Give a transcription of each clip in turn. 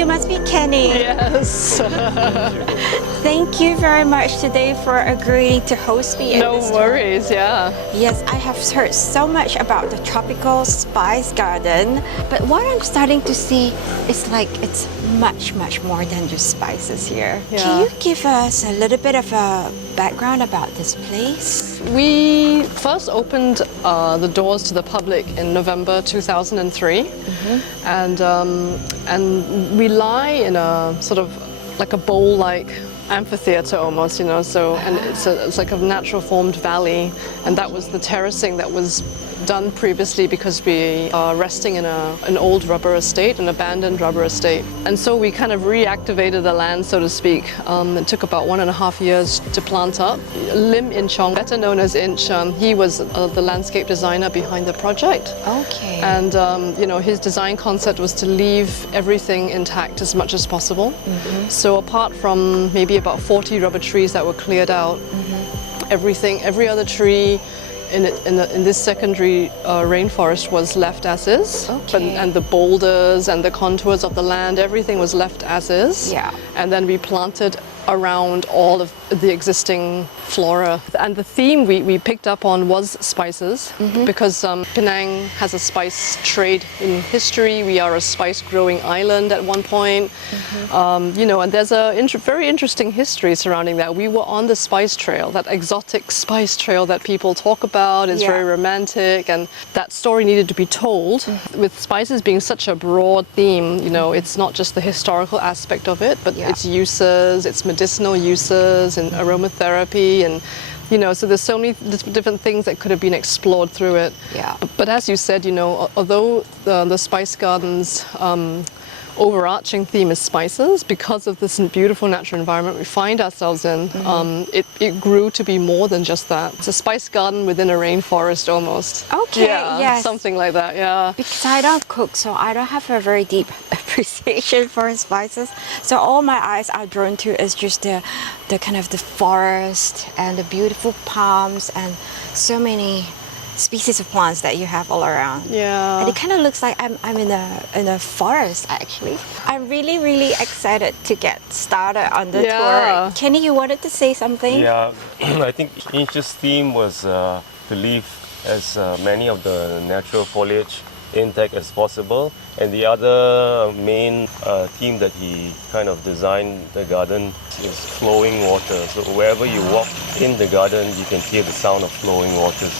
you must be Kenny. Yes. Thank you very much today for agreeing to host me in No this worries, tour. yeah. Yes, I have heard so much about the tropical spice garden, but what I'm starting to see is like it's much more than just spices here. Yeah. Can you give us a little bit of a background about this place? We first opened the doors to the public in November 2003, and we lie in a sort of like a bowl-like amphitheater almost, you know. So and it's like a natural formed valley, and that was the terracing that was done previously because we are resting in an old rubber estate, an abandoned rubber estate. And so we kind of reactivated the land, so to speak. It took about 1.5 years to plant up. Lim In Chong, better known as Inch, he was the landscape designer behind the project. Okay. And you know, his design concept was to leave everything intact as much as possible. So apart from maybe about 40 rubber trees that were cleared out, every other tree in this secondary rainforest was left as is. Okay. And the boulders and the contours of the land, everything was left as is. Yeah. And then we planted around all of the existing flora. And the theme we picked up on was spices, because Penang has a spice trade in history. We are a spice growing island at one point. You know, and there's a very interesting history surrounding that. We were on the spice trail, that exotic spice trail that people talk about. It's very romantic, and that story needed to be told. With spices being such a broad theme, you know, it's not just the historical aspect of it, but its uses, its medicinal uses and aromatherapy, and you know, so there's so many different things that could have been explored through it. Yeah. But as you said, you know, although the Spice Garden's overarching theme is spices, because of this beautiful natural environment we find ourselves in, it grew to be more than just that. It's a spice garden within a rainforest almost. Okay, Yeah, yes. something like that, yeah. Because I don't cook, so I don't have a very deep appreciation for spices. So all my eyes are drawn to is just the kind of the forest and the beautiful palms and so many species of plants that you have all around. Yeah. And it kind of looks like I'm in a forest actually. I'm really excited to get started on the tour. Kenny, you wanted to say something? Yeah, I think Inch's theme was to leave as many of the natural foliage intact as possible, and the other main theme that he kind of designed the garden is flowing water. So wherever you walk in the garden, you can hear the sound of flowing water.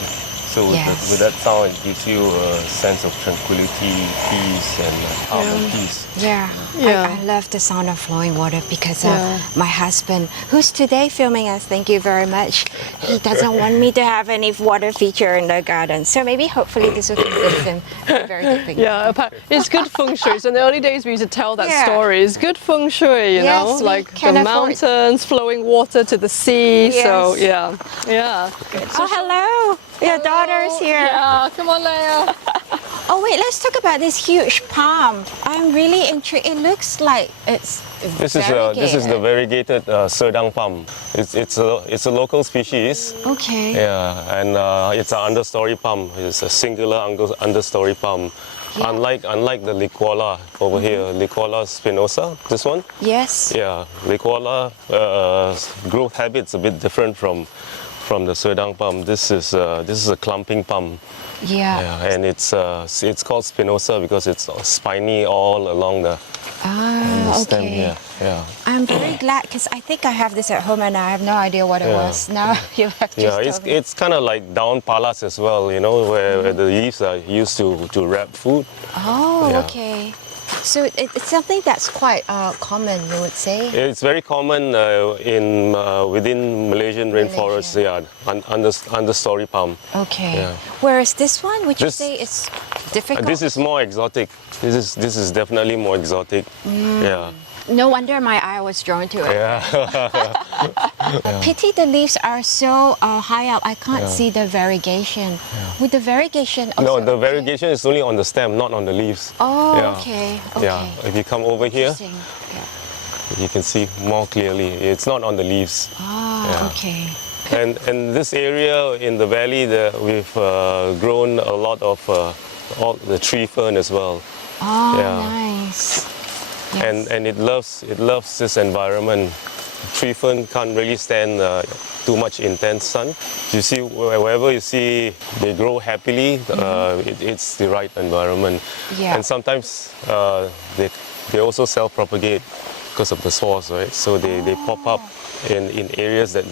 So with that sound, it gives you a sense of tranquility, peace, and calm and peace. Yeah. I love the sound of flowing water because my husband, who's today filming us, thank you very much, he doesn't want me to have any water feature in the garden. So maybe hopefully this will convince him to a very good thing. Yeah, it's good feng shui. So in the early days we used to tell that story. It's good feng shui, you know, like the mountains, flowing water to the sea. So yeah. Oh, hello. Your daughter's here. Yeah, come on, Leia. Oh wait, let's talk about this huge palm. I'm really intrigued. It looks like it's This is the variegated Serdang palm. It's a local species. Okay. Yeah, and it's an understory palm. It's a singular understory palm. Yeah. Unlike the Licuala over here, Licuala spinosa, this one. Yes. Yeah, Licuala growth habits a bit different from the Serdang palm. This is a clumping palm. Yeah. And it's called spinosa because it's spiny all along the stem here. Yeah. I'm very glad because I think I have this at home and I have no idea what it was. Now you have just told me. It's kind of like down palas as well, you know, where the leaves are used to wrap food. Oh, okay. So it's something that's quite common, you would say? It's very common within Malaysian rainforests, understory palm. Okay. Yeah. Whereas this one, would you say it's difficult? This is more exotic. This is definitely more exotic. Yeah. No wonder my eye was drawn to it. Yeah. Pity the leaves are so high up, I can't see the variegation. With the variegation also, No, the variegation is only on the stem, not on the leaves. Oh, okay. Yeah, if you come over here, you can see more clearly. It's not on the leaves. Okay. And this area in the valley, we've grown a lot of all the tree fern as well. Oh, nice. Yes. and it loves this environment. Tree fern can't really stand too much intense sun. You see, wherever you see they grow happily, it's the right environment. Yeah. And sometimes they also self-propagate because of the spores, right? So they pop up in areas that,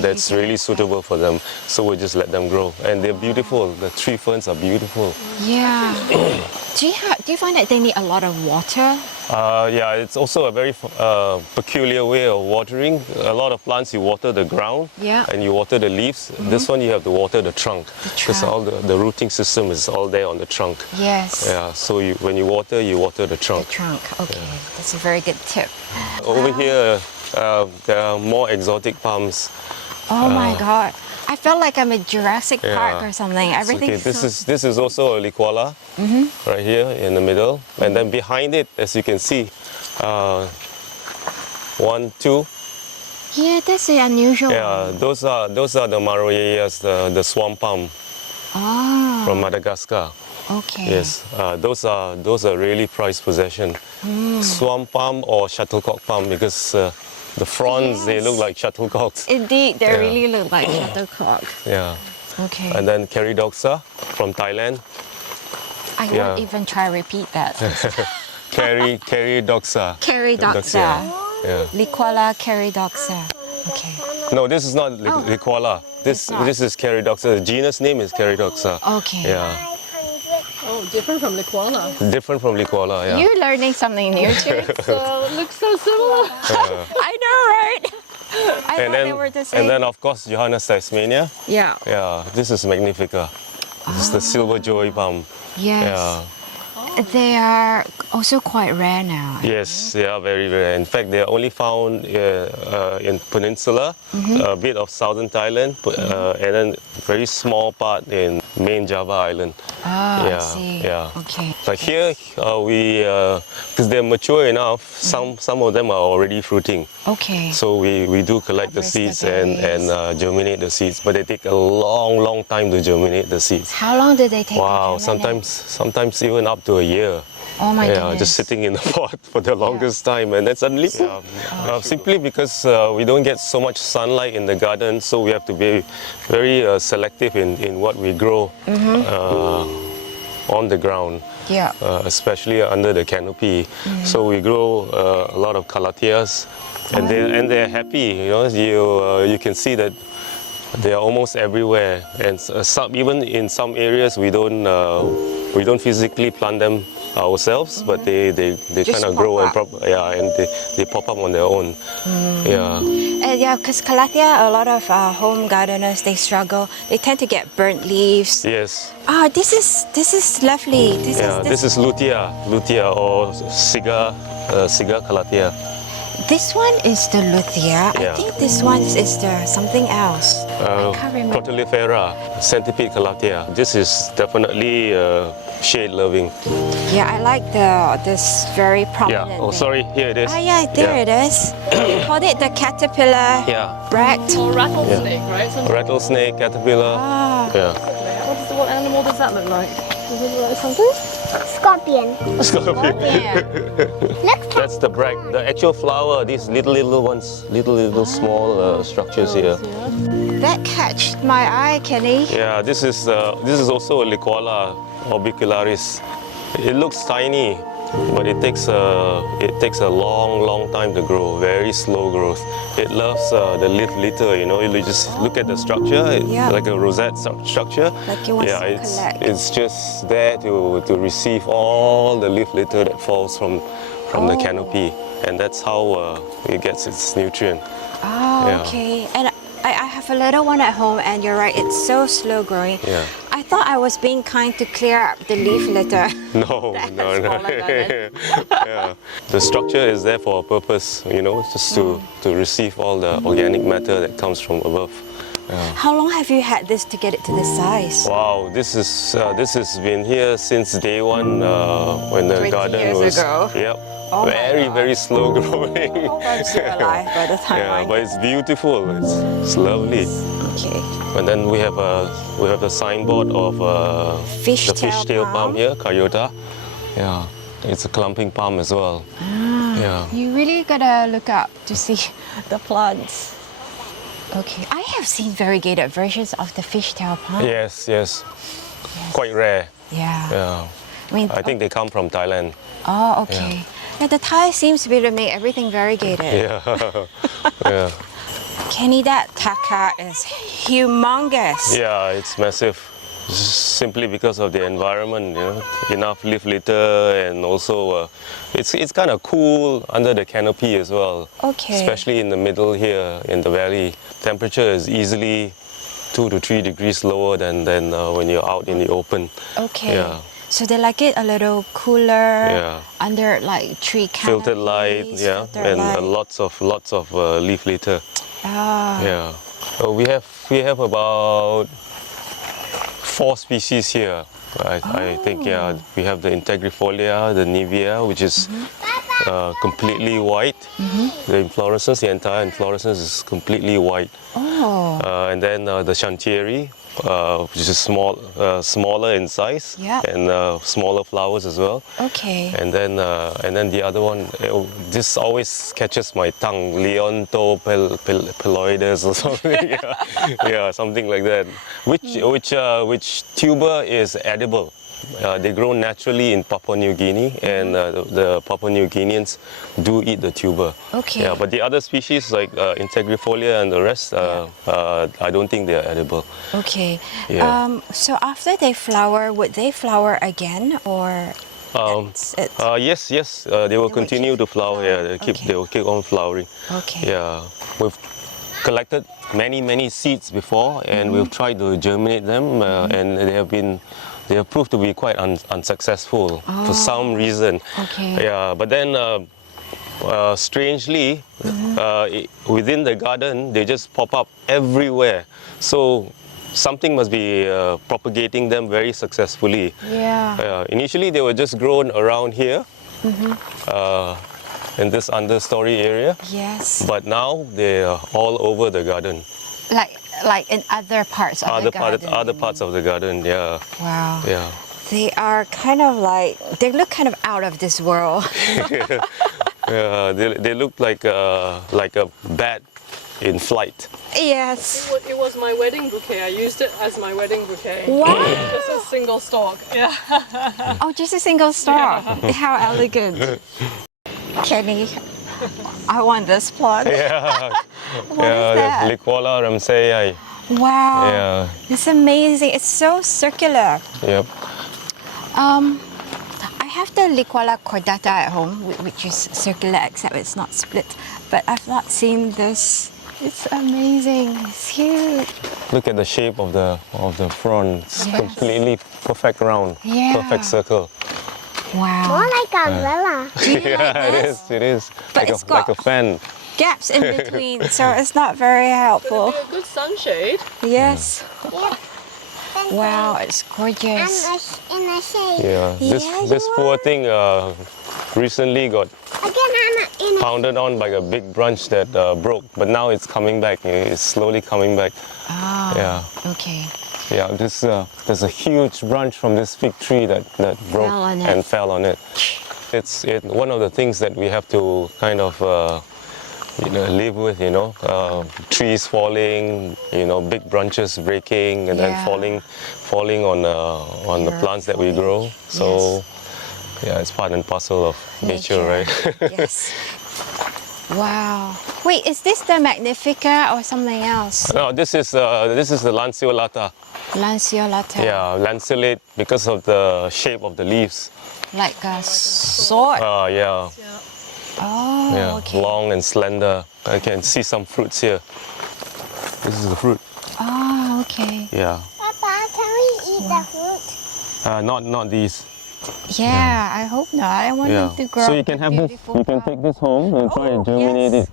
that's really suitable for them. So we just let them grow. And they're beautiful. The tree ferns are beautiful. Yeah. Do you find that they need a lot of water? Yeah, it's also a very peculiar way of watering. A lot of plants you water the ground, Yeah. and you water the leaves. This one you have to water the trunk, because trunk. all the rooting system is all there on the trunk. Yes. Yeah, so when you water the The trunk. trunk. Okay, that's a very good tip. Over here, there are more exotic palms. Oh my God. I felt like I'm at Jurassic Park Yeah. or something. It's Everything. This is also a licuala, right here in the middle, and then behind it, as you can see, 1, 2. Yeah, that's the unusual. Yeah, those are the Maroyas, the swamp palm Oh. from Madagascar. Okay. Yes, those are really prized possession. Swamp palm or shuttlecock palm, because the fronds, they look Yes. like shuttlecocks. Indeed, they Yeah. really look like shuttlecock. Yeah, Okay. and then Keridoxa from Thailand. I yeah. won't even try repeat that. Keridoxa. Keridoxa. Yeah. Licuala Keridoxa. Okay. No, this is not Licuala. It's not. This is Keridoxa. The genus name is Keridoxa. Okay. Yeah, Oh, different from Licuala. different from Licuala. Yeah. You're learning something new too. So looks so similar. I know, right? I thought they were the same. and then of course Johannesteijsmannia. yeah. Yeah, this is Magnifica. This is the silver joy palm. Yes. Yeah. They are also quite rare now. Yes, they are very rare. In fact, they are only found in Peninsula, a bit of southern Thailand, and then very small part in main Java Island. Oh, Yeah, I see. yeah. Okay. Like here, because they're mature enough, some of them are already fruiting. Okay. So we do collect the Harvest the seeds and germinate the seeds, but they take a long time to germinate the seeds. How long do they take? Wow, to germinate? sometimes even up to a year. Oh my Yeah, goodness. just sitting in the pot for the longest time, and then suddenly, simply because we don't get so much sunlight in the garden, so we have to be very selective in what we grow on the ground. Yeah. Especially under the canopy. So we grow a lot of calatheas, and they're happy. You can see that they are almost everywhere, and even in some areas we don't physically plant them ourselves, but they kind of pop grow up. and they pop up on their own. Yeah. Yeah, because calathea, a lot of home gardeners, they struggle. They tend to get burnt leaves. Yes. Ah, this is lovely. This is lutea or cigar calathea. This one is the lutea. I Yeah. think this one is the something else. I can't remember. Protolifera, centipede calathea. This is definitely shade loving. Yeah, I like this very prominent. Yeah. Oh, thing. sorry. Here it is. Ah, yeah, there it is. We called it the caterpillar Yeah. bract. Or rattlesnake, right? Rattlesnake, caterpillar. Ah, Yeah. What animal does that look like? Does it look like something? Scorpion. yeah. Looks That's the brag. The actual flower, these little ones, little small structures here. That catched my eye, Kenny. Yeah, this is also a Licuala orbicularis. It looks tiny, but it takes a long time to grow. Very slow growth. It loves the leaf litter. You just look at the structure, Yeah. like a rosette structure. Like it wants yeah, to collect. it's just there to receive all the leaf litter that falls from the canopy, and that's how it gets its nutrient. Oh, Yeah. okay. And I have a little one at home, and you're right, it's so slow growing. Yeah. I thought I was being kind to clear up the leaf litter. No. smaller garden. Yeah. The structure is there for a purpose, just to receive all the organic matter that comes from above. How long have you had this to get it to this size? Wow, this has been here since day one when the 20 garden years was. ago. Yep. Oh my very God. very slow growing. I'm still alive by the time Yeah, I but it's beautiful. It's lovely. Okay. And then we have the signboard of the Fishtail fishtail palm. palm here, Coyota. Yeah. It's a clumping palm as well. Yeah. You really gotta look up to see the plants. Okay, I have seen variegated versions of the fishtail palm. Yes, yes. Quite rare. Yeah. Yeah. I mean, I think they come from Thailand. oh, okay. Yeah, the Thai seems to be to make everything variegated. Yeah. Yeah. Kenny, that Taccas is humongous. Yeah, it's massive. Simply because of the environment, enough leaf litter, and also it's kind of cool under the canopy as well. Okay. Especially in the middle here in the valley, temperature is easily 2 to 3 degrees lower than when you're out in the open. Okay. Yeah. So they like it a little cooler, Yeah. under like tree canopies. Filtered light, yeah, filtered and light. lots of leaf litter. Ah. Yeah. We have about 4 species here. I think, yeah, we have the Integrifolia, the Nivea, which is completely white. The inflorescence, the entire inflorescence is completely white. Oh. And then the Chantieri, which is smaller in size, Yeah. and smaller flowers as well. Okay. And then the other one, this always catches my tongue, Leonto peloides or something. Yeah, something like that. Which tuber is edible. They grow naturally in Papua New Guinea, and the Papua New Guineans do eat the tuber. Okay. Yeah, but the other species like Integrifolia and the rest, I don't think they are edible. Okay. Yeah. So after they flower, would they flower again, or that's it? Yes, they will continue to flower. Yeah, they will keep on flowering. Okay. Yeah, we've collected many seeds before, and we've tried to germinate them, and they have proved to be quite unsuccessful for some reason. Okay. Yeah, but then strangely, within the garden, they just pop up everywhere. So something must be propagating them very successfully. Yeah. Initially, they were just grown around here, in this understory area. Yes. But now they are all over the garden. Like in other parts of the garden. Other parts of the garden, yeah. Wow. Yeah. They are kind of like, they look kind of out of this world. Yeah, they look like a bat in flight. Yes. It was my wedding bouquet. I used it as my wedding bouquet. Wow. Just a single stalk. Yeah. Oh, just a single star. How elegant. Kenny, I want this plant. Yeah. What is that? The Licualas ramsayai. Wow. Yeah. It's amazing. It's so circular. Yep. I have the Licuala cordata at home, which is circular except it's not split. But I've not seen this. It's amazing. It's huge. Look at the shape of the frond. It's Yes. completely perfect round. Yeah. Perfect circle. More Wow. like umbrella. Yeah, it is. But Like it's like a got- fan. Gaps in between, so it's not very helpful. A good sunshade. Yes. Yeah. Wow, it's I'm gorgeous. in a shade. Yeah. Yeah, This you poor are. thing recently got Again, I'm in a pounded on by a big branch that broke, but now it's coming back. It's slowly coming back. Ah. Yeah. Okay. Yeah, there's a huge branch from this fig tree that broke Fell on it. and fell on it. It's one of the things that we have to kind of live with, trees falling, big branches breaking and then Yeah. falling on the Your plants that we grow. So yeah, it's part and parcel of nature, right? Yes. Wow. Wait, is this the Magnifica or something else? No, this is the lanceolata. Lanceolata. Yeah, lanceolate because of the shape of the leaves. Like a sword. Yeah. Oh, Yeah, okay. long and slender. I can see some fruits here. This is the fruit. Oh, okay. Yeah. Papa, can we eat the fruit? Not these. Yeah, I hope not. I want Yeah. them to grow. So you can have this. beautiful You can take this home and try and Oh, germinate yes. it.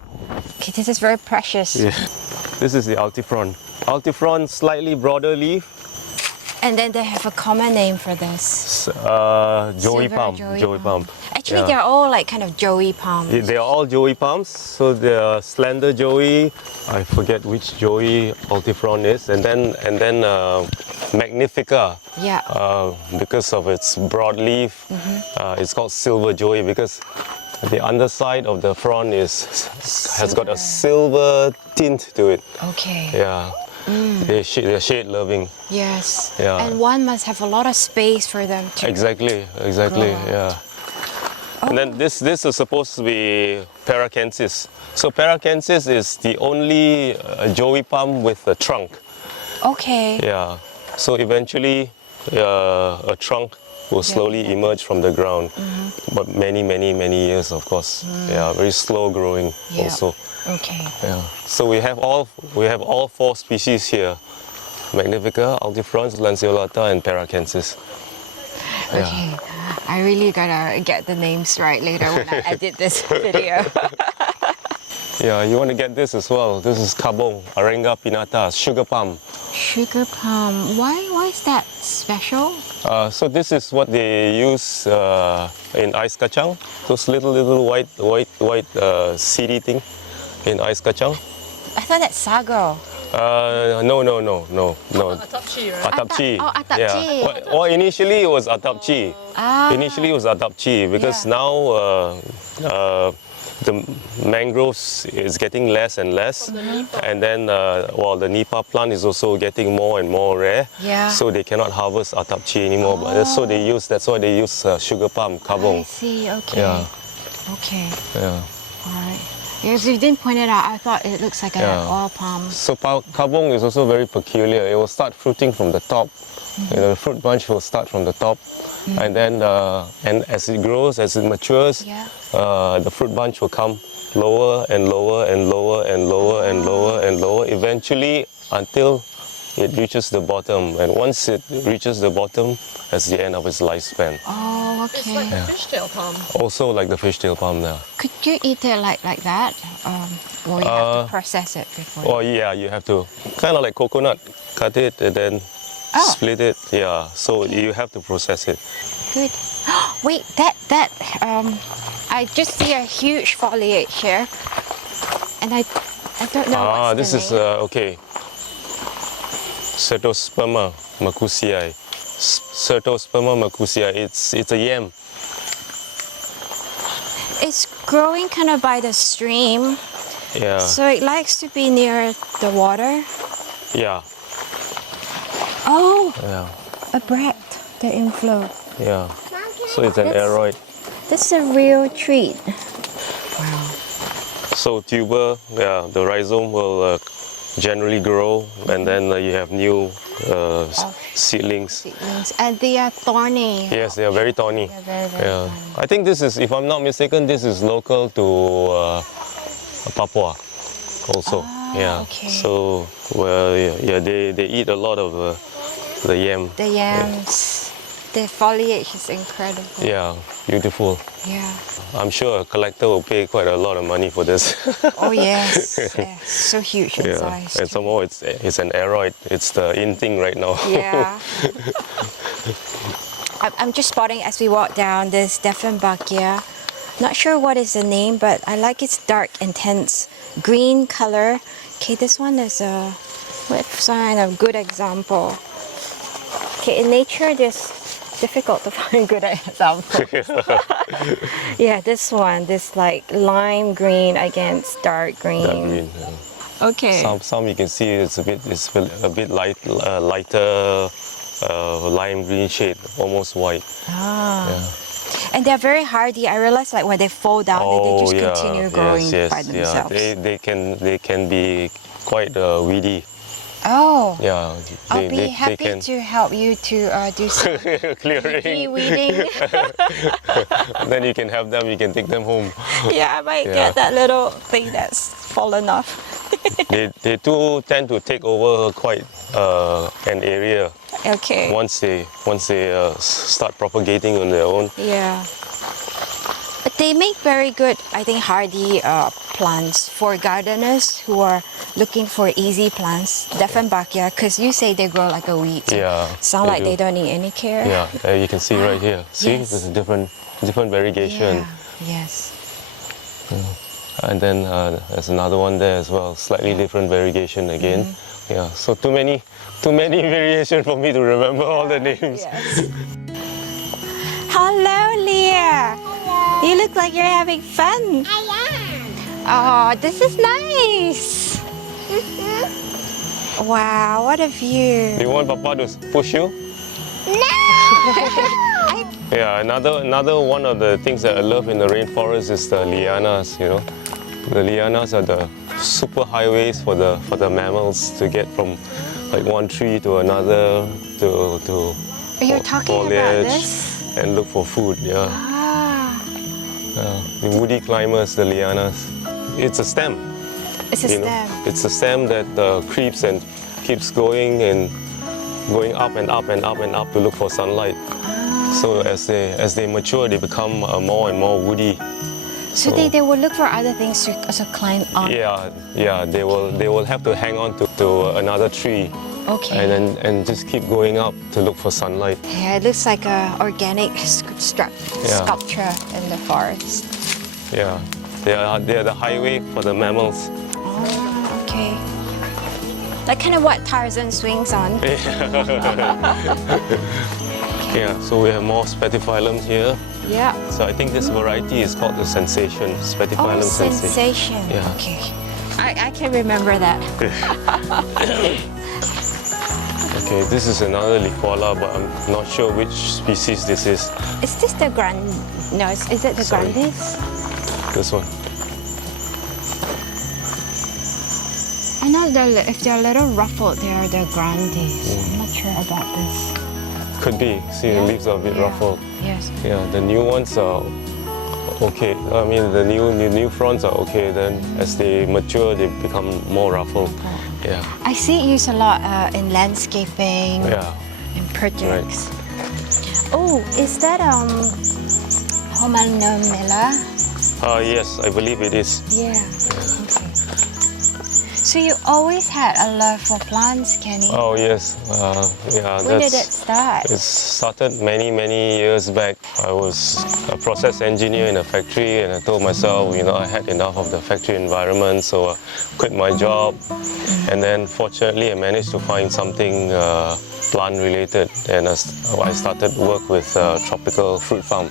Okay, this is very precious. Yeah. This is the altifron. Altifron, slightly broader leaf. And then they have a common name for this. Joey Silver palm. joey Joey palm. Actually, Yeah. they're all like kind of joey palms. They are all joey palms. So the slender joey, I forget which joey ultifron is, and then magnifica. Yeah. Because of its broad leaf, it's called silver joey because the underside of the frond has got a silver tint to it. Okay. Yeah. They're shade loving. Yes. Yeah. And one must have a lot of space for them to. Exactly. Yeah. And then this is supposed to be Paracensis. So Paracensis is the only joey palm with a trunk. Okay. Yeah. So eventually, a trunk will slowly emerge from the ground, but many years, of course. Yeah, very slow growing Yeah. also. Okay. Yeah. So we have all 4 species here: Magnifica, Ultifrons, Lanceolata, and Paracensis. Yeah. Okay. I really gotta get the names right later when I edit this video. Yeah, you want to get this as well. This is Kabong, Arenga pinnata, sugar palm. Sugar palm. Why is that special? So this is what they use in ice kacang. Those little white seedy thing in ice kacang. I thought that's sago. No. Atapchi, right? Atapchi. Atapchi. Yeah. Well, initially it was atapchi. Initially it was atapchi because Yeah. now the mangroves is getting less and less, and then the nipa plant is also getting more and more rare. Yeah. So they cannot harvest atapchi anymore. But that's why they use sugar palm, I kabong. see. Okay. Yeah. Okay. Yeah. All right. Yes, you didn't point it out. I thought it looks like an Yeah. oil palm. So kabong is also very peculiar. It will start fruiting from the top. The fruit bunch will start from the top, and then and as it grows, as it matures, Yeah. the fruit bunch will come lower and lower and lower and lower and lower and lower, eventually until it reaches the bottom. And once it reaches the bottom, that's the end of its lifespan. Oh, It's okay. like the fishtail palm. Also like the fishtail palm now. Could you eat it like that? Or you have to process it before? Oh yeah, you have to kind of like coconut, cut it and then split it. Yeah, so you have to process it. Good. Wait, I just see a huge foliage here, and I don't know what's This the is name. okay. Certosperma macusii. Certosperma macusii. It's a yam. It's growing kind of by the stream, Yeah. so it likes to be near the water. Yeah. Oh, Yeah. a brat, the inflow. Yeah. So it's an That's- aroid. This is a real treat. Wow. So tuber, yeah, the rhizome will generally grow, and then you have new seedlings. Seedlings. And they are thorny. Yes, they are very thorny. They're very, very Yeah. thorny. I think this is, if I'm not mistaken, this is local to Papua also. Yeah. okay. So, they eat a lot of the yam. The yams. The foliage is incredible. Yeah, beautiful. Yeah. I'm sure a collector will pay quite a lot of money for this. Oh yes. Yes. So huge in Yeah, size. and too. somehow it's an aroid. It's the in thing right now. Yeah. I'm just spotting as we walk down this Dieffenbachia. Not sure what is the name, but I like its dark, intense green color. Okay, this one is a sign of good example. Okay, in nature, there's difficult to find good examples. Yeah, this one, this like lime green against dark green. Dark green, yeah. Okay. Some you can see it's a bit lighter lime green shade, almost white. Yeah. And they're very hardy. I realize like when they fall down, they just continue growing by themselves. Yeah. They can be quite weedy. Oh. Yeah. I'll be happy to help you to do some clearing. weeding. Then you can have them. You can take them home. Yeah, I might get that little thing that's fallen off. They too tend to take over quite an area. Okay. Once they start propagating on their own. Yeah. But they make very good, I think, hardy plants for gardeners who are looking for easy plants. Dieffenbachia, because you say they grow like a weed. So Yeah, sound they like do. they don't need any care. Yeah, you can see right here. See, Yes. there's a different variegation. Yeah, yes. And then there's another one there as well, slightly different variegation again. Yeah, so too many variation for me to remember all the names. Yes. Hello, Leah. Hello. You look like you're having fun. I am. Oh, this is nice. Wow, what a view. Do you want Papa to push you? No. Yeah, another one of the things that I love in the rainforest is the lianas. You know, the lianas are the super highways for the mammals to get from like one tree to another to You're talking about foliage this? and look for food. Yeah. Ah, The woody climbers, the lianas. It's a stem. it's a you know. stem. It's a stem that creeps and keeps going and going up and up and up and up to look for sunlight. So as they mature, they become more and more woody. So they will look for other things to also climb on. Yeah. They will have to hang on to another tree. Okay. And just keep going up to look for sunlight. Yeah, it looks like a organic sculpture in the forest. Yeah. They are the highway for the mammals. Oh, okay. Like kind of what Tarzan swings on. Yeah, so we have more spatifilums here. Yeah. So I think this variety is called the sensation, spatifilum Oh, sensation. sensation. Yeah. Okay. I can remember that. Okay, this is another Licuala, but I'm not sure which species this is. Is this the grand? No, is it the Sorry. Grandes? This one. I know if they're a little ruffled, they are the Grandes. I'm not sure about this. Could be. See, the leaves are a bit ruffled. Yes. Yeah, the new ones are okay. I mean, the new fronds are okay. Then, as they mature, they become more ruffled. Yeah. I see it used a lot in landscaping, Yeah. in projects. Oh, is that Homanomilla? Yes, I believe it is. Yeah. Okay. So you always had a love for plants, Kenny? Oh yes. Yeah. When did it start? It started many years back. I was a process engineer in a factory, and I told myself, I had enough of the factory environment, so I quit my job. And then, fortunately, I managed to find something plant related, and I started work with tropical fruit farm.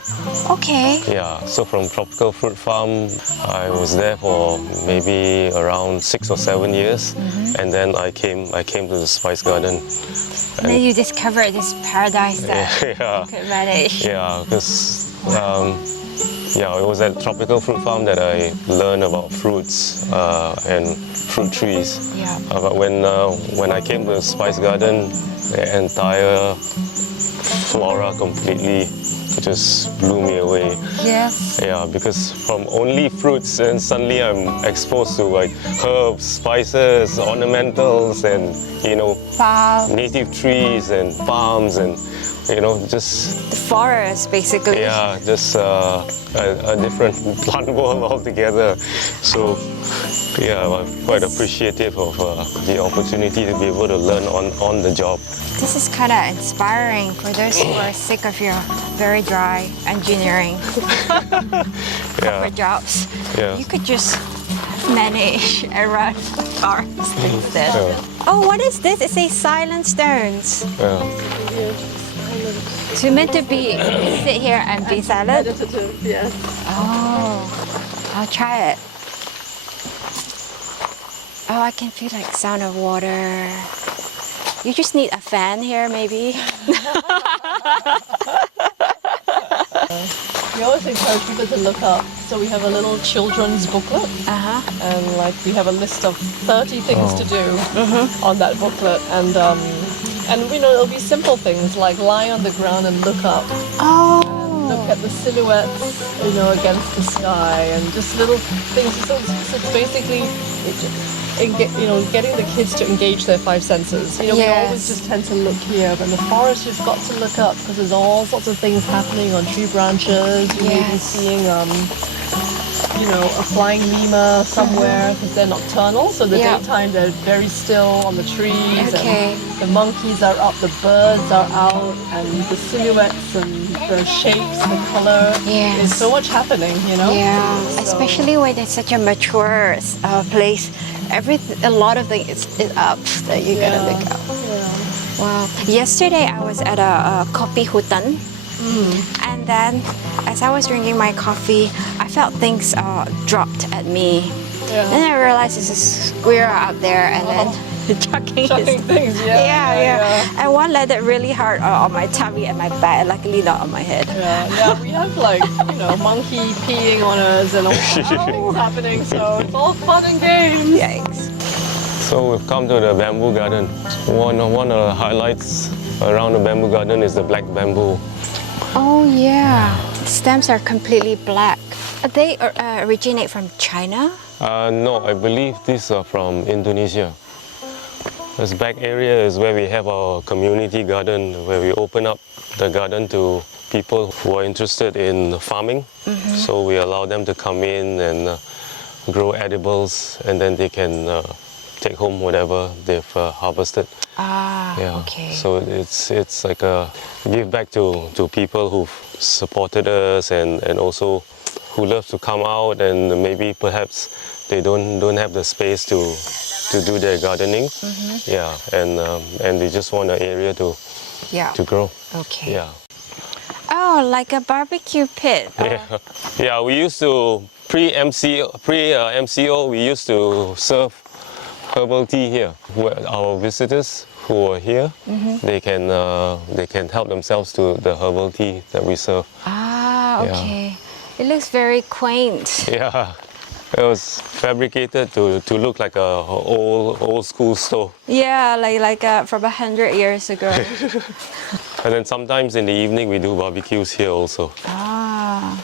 Okay. Yeah. So from tropical fruit farm, I was there for maybe around 6 or 7 years, and then I came to the spice garden. And then you discovered this paradise that Yeah. you could manage. Yeah, because it was at tropical fruit farm that I learned about fruits and fruit trees. Yeah. But when I came to the spice garden, the entire flora completely just blew me away. Yes. Yeah, because from only fruits, and suddenly I'm exposed to like herbs, spices, ornamentals, and Palm. native trees and palms, and just The forest, basically. yeah, just a different plant world altogether. So yeah, I'm quite appreciative of the opportunity to be able to learn on the job. This is kind of inspiring for those who are sick of your very dry engineering Yeah, jobs. yeah. You could just manage and run the forest instead. Yeah. Oh, what is this? It says silent stones. Yeah. So you're meant to sit here and be silent? Meditative, yes. Oh, I'll try it. Oh, I can feel like sound of water. You just need a fan here, maybe. We always encourage people to look up. So we have a little children's booklet, and we have a list of 30 things to do on that booklet, and it'll be simple things like lie on the ground and look up. Oh. Look at the silhouettes, against the sky, and just little things. So it's basically, getting the kids to engage their five senses. We always just tend to look here, but in the forest you've got to look up because there's all sorts of things happening on tree branches. You may be seeing you know, a flying lemur somewhere because they're nocturnal. So the Yeah. daytime they're very still on the trees. Okay. And the monkeys are up, the birds are out, and the silhouettes and the shapes, the color. Yes. There's so much happening, you know. Yeah, So- especially when it's such a mature place. A lot of things is up that you gotta look up. Yeah. Wow. Yesterday I was at a kopi hutan, and then as I was drinking my coffee, I felt things dropped at me. Yeah. Then I realized there's a squirrel out there, and then chucking Chucking things, yeah. And one landed really hard on my tummy and my back, and luckily not on my head. Yeah, we have like, you know, monkey peeing on us and all things happening, so it's all fun and games. Yikes. So we've come to the bamboo garden. One of the highlights around the bamboo garden is the black bamboo. Oh yeah, stems are completely black. They originate from China? No, I believe these are from Indonesia. This back area is where we have our community garden, where we open up the garden to people who are interested in farming. So we allow them to come in and grow edibles, and then they can take home whatever they've harvested. Ah, Yeah. okay. So it's like a give back to people who've supported us and also who love to come out, and maybe perhaps they don't have the space to do their gardening. Yeah, and they just want an area to grow. Okay. Yeah. Oh, like a barbecue pit. Yeah, we used to MCO we used to serve herbal tea here. Where our visitors who are here, they can help themselves to the herbal tea that we serve. Ah, Yeah. okay. It looks very quaint. Yeah, it was fabricated to look like a old school stove. Yeah, like from 100 years ago. And then sometimes in the evening we do barbecues here also. Ah.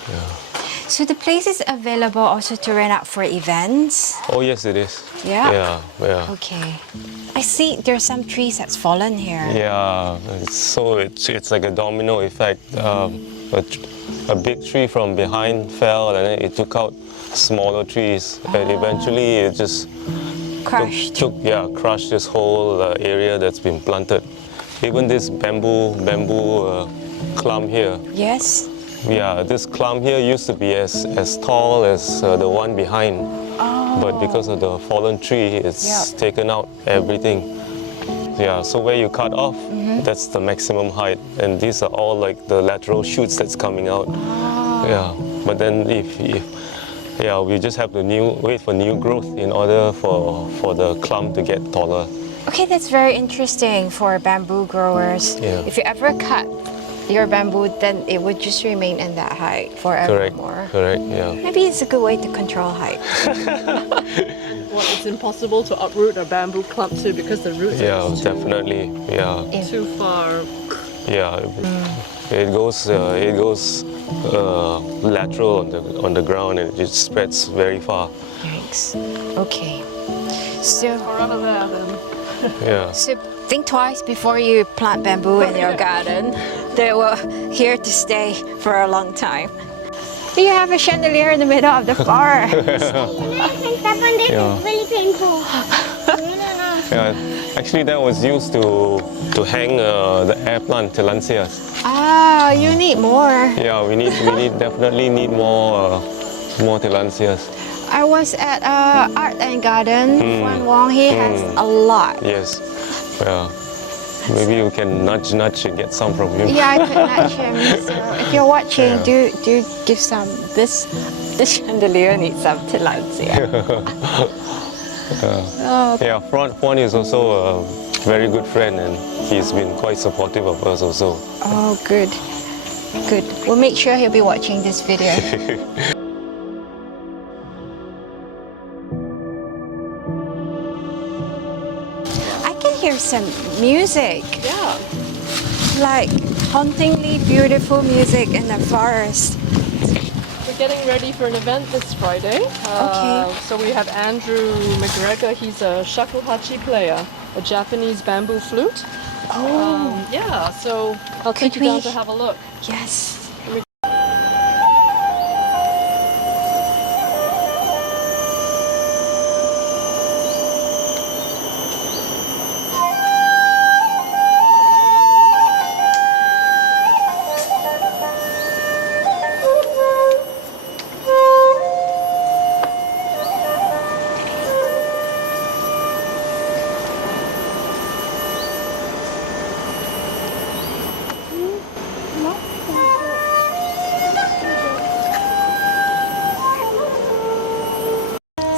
So the place is available also to rent out for events? Oh yes, it is. Yeah? Yeah. Okay. I see there's some trees that's fallen here. Yeah, it's like a domino effect. A big tree from behind fell, and then it took out smaller trees, and eventually it just Crushed. crushed this whole area that's been planted. Even this bamboo clump here. Yes? Yeah, this clump here used to be as tall as the one behind, but because of the fallen tree, it's taken out everything. Yeah, so where you cut off, that's the maximum height, and these are all like the lateral shoots that's coming out. Yeah, but then we just have to wait for new growth in order for the clump to get taller. Okay, that's very interesting for bamboo growers. Yeah. If you ever cut your bamboo, then it would just remain in that height forevermore. Correct, yeah. Maybe it's a good way to control height. Well, it's impossible to uproot a bamboo clump too because the roots are just Definitely, too far. Yeah, it goes lateral on the ground, and it just spreads very far. Yikes. Okay. So, We're out of there then. Yeah. so think twice before you plant bamboo in your garden. They were here to stay for a long time. You have a chandelier in the middle of the forest. You know, I can step on this. Yeah. It's really painful. No. Yeah, actually that was used to hang the air plant tillandsias. Ah, you need more. Yeah, we definitely need more tillandsias. I was at Art and Garden, Juan Wong. He has a lot. Yes. Yeah. Maybe you can nudge and get some from him. Yeah, I could nudge him. So if you're watching, do give some. This chandelier needs some tillandsia. Yeah, Juan is also a very good friend, and he's been quite supportive of us also. Oh, good. Good. We'll make sure he'll be watching this video. I can hear some music, Yeah. like hauntingly beautiful music in the forest. We're getting ready for an event this Friday. Okay. So we have Andrew McGregor. He's a shakuhachi player, a Japanese bamboo flute. Oh, Yeah, so I'll take Could you down we- to have a look. yes.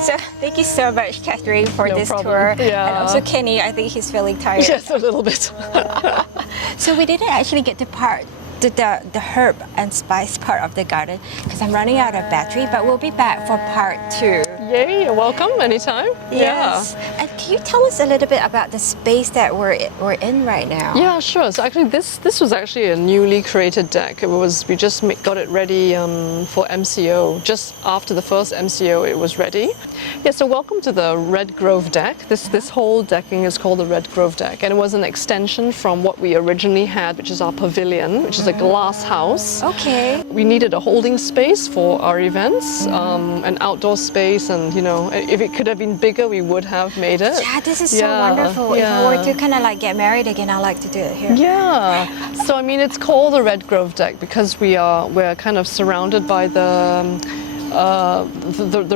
So thank you so much, Catherine, for No this problem. tour. Yeah. And also Kenny, I think he's feeling tired. Yes, a little bit. So we didn't actually get to the herb and spice part of the garden because I'm running out of battery, but we'll be back for part 2. Yay, you're welcome anytime. Yes. And can you tell us a little bit about the space that we're in right now? Yeah, sure. So actually, this was actually a newly created deck. We just got it ready for MCO. Just after the first MCO, it was ready. Yeah. So welcome to the Red Grove deck. This whole decking is called the Red Grove deck, and it was an extension from what we originally had, which is our pavilion, which is a glass house. Okay. We needed a holding space for our events, an outdoor space, and if it could have been bigger, we would have made it. Yeah, this is so wonderful. If I were to kind of like get married again, I'd like to do it here. Yeah. So I mean, it's called the Red Grove deck because we're kind of surrounded by the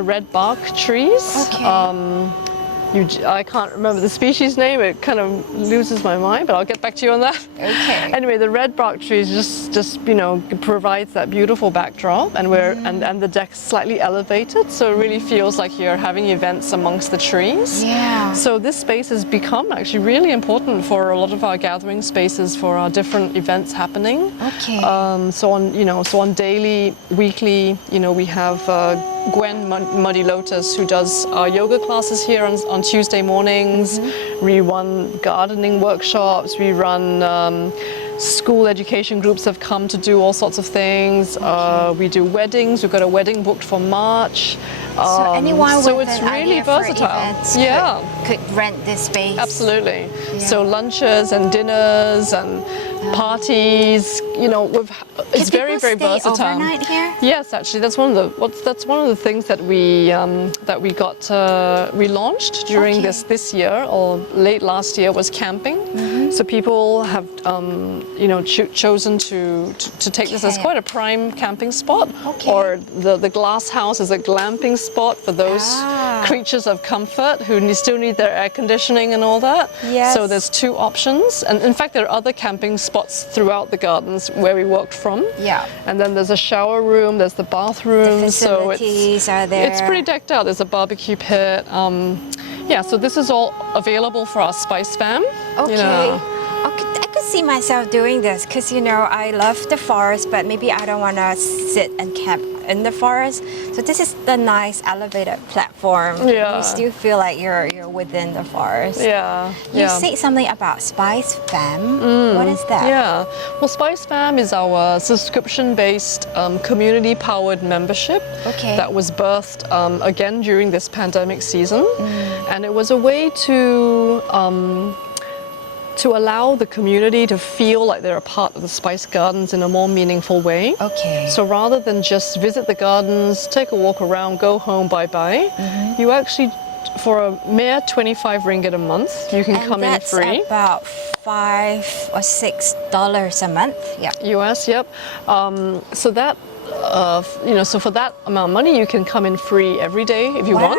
red bark trees. Okay. I can't remember the species name. It kind of loses my mind, but I'll get back to you on that. Okay. Anyway, the red bark trees just provides that beautiful backdrop, and and the deck's slightly elevated, so it really feels like you're having events amongst the trees. Yeah. So this space has become actually really important for a lot of our gathering spaces for our different events happening. Okay. So on daily, weekly, we have Gwen Muddy Lotus, who does our yoga classes here on Tuesday mornings. We run gardening workshops. We run school education groups have come to do all sorts of things. We do weddings. We've got a wedding booked for March. So anyone so with it's an really idea for versatile. events could rent this space. Absolutely. So lunches and dinners and parties. It's very very versatile. Overnight here? Yes, actually, that's one of the things that we launched during this year or late last year was camping. So people have chosen to take this as quite a prime camping spot. Or the glass house is a glamping spot for those creatures of comfort who still need their air conditioning and all that. Yes. So there's 2 options, and in fact there are other camping spots throughout the gardens where we worked from. Yeah. And then there's a shower room, there's the bathroom. The facilities are there. It's pretty decked out. There's a barbecue pit. So this is all available for our SpiceFam. Okay. I could see myself doing this because I love the forest, but maybe I don't want to sit and camp in the forest. So this is the nice elevated platform. Yeah. You still feel like you're within the forest. Yeah. You say something about SpiceFam. What is that? Yeah. Well, SpiceFam is our subscription-based community-powered membership that was birthed again during this pandemic season, and it was a way to allow the community to feel like they're a part of the spice gardens in a more meaningful way. Okay. So rather than just visit the gardens, take a walk around, go home, bye-bye, you actually, for a mere 25 ringgit a month, you can come in free. That's about $5 or $6 a month. Yeah. US, yep. So that so for that amount of money, you can come in free every day if you want.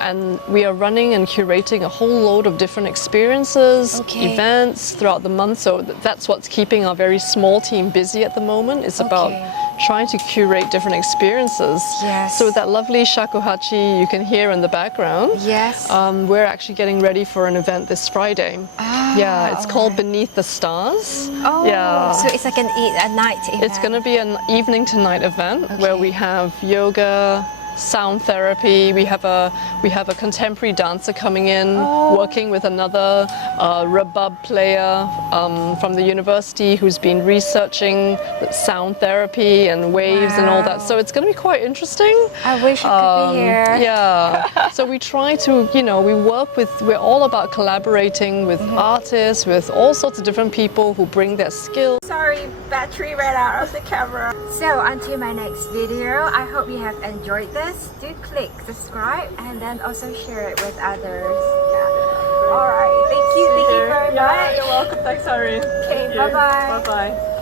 And we are running and curating a whole load of different experiences, events throughout the month. So that's what's keeping our very small team busy at the moment. It's about trying to curate different experiences. Yes. So that lovely shakuhachi you can hear in the background. Yes. We're actually getting ready for an event this Friday. Yeah, it's called Beneath the Stars. Oh, yeah. So it's like a night event. It's going to be an evening to night event where we have yoga, sound therapy. We have a contemporary dancer coming in, working with another rebub player from the university who's been researching sound therapy and waves and all that. So it's going to be quite interesting. I wish I could be here. Yeah. So we try to, we're all about collaborating with artists, with all sorts of different people who bring their skills. Sorry, battery ran out of the camera. So until my next video, I hope you have enjoyed this. Do click subscribe and then also share it with others. Alright, thank you very much. You're welcome. Thanks, Irene. Okay, bye-bye. Bye-bye.